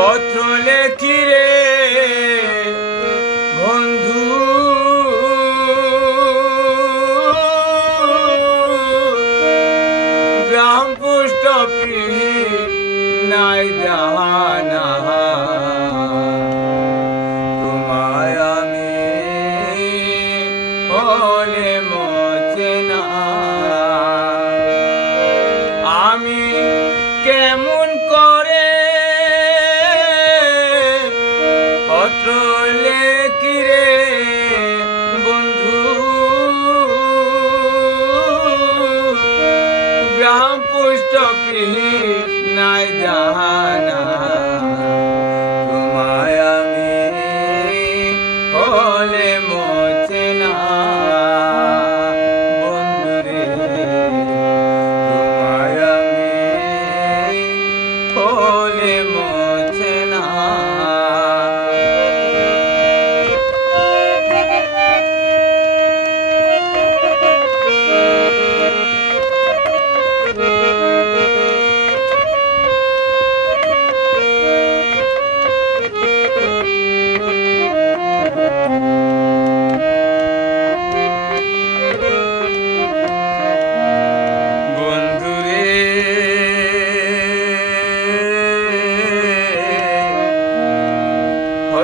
পত্র লেখি রে বন্ধু। গ্রাম পুষ্ট নাই জানা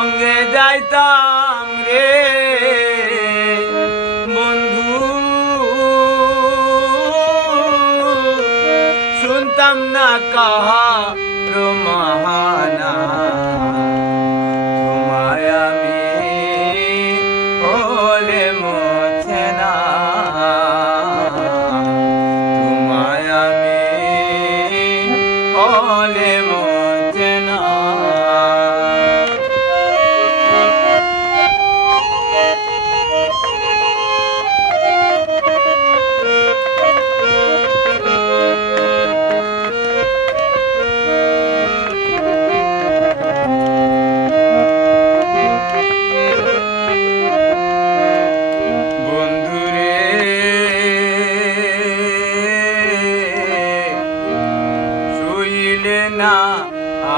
সঙ্গে যাইতাম রে। বন্ধু শুনতাম না কাহা রোমানা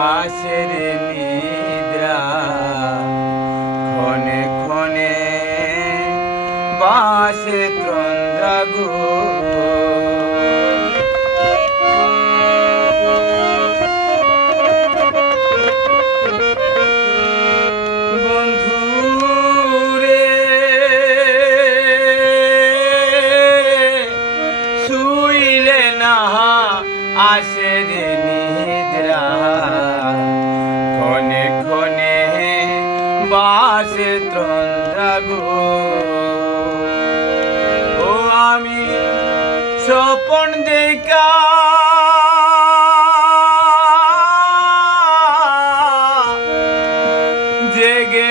আসের নিদ্রা ক্ষণে আসে নিদ্রা ক্ষণে ক্ষণে বাসে ত্রন্দ্রা গো ও আমি স্বপন দেখা। জেগে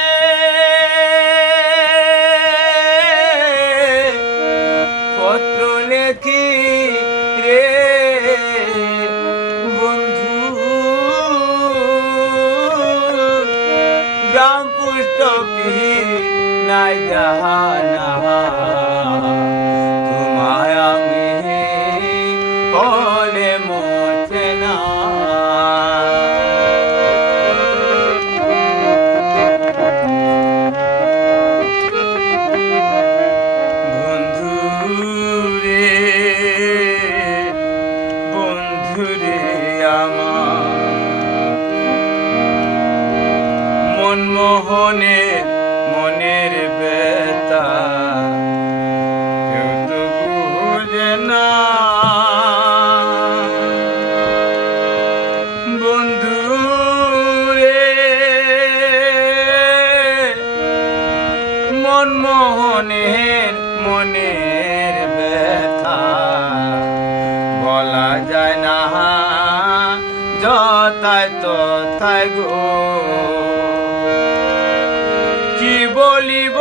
জাহানা তোমায় আমি বলে মোছে না বন্ধুরে বন্ধুরে আমার। মনমোহনে মনের যায় না। যতায় তথায় গো। কি বলিব?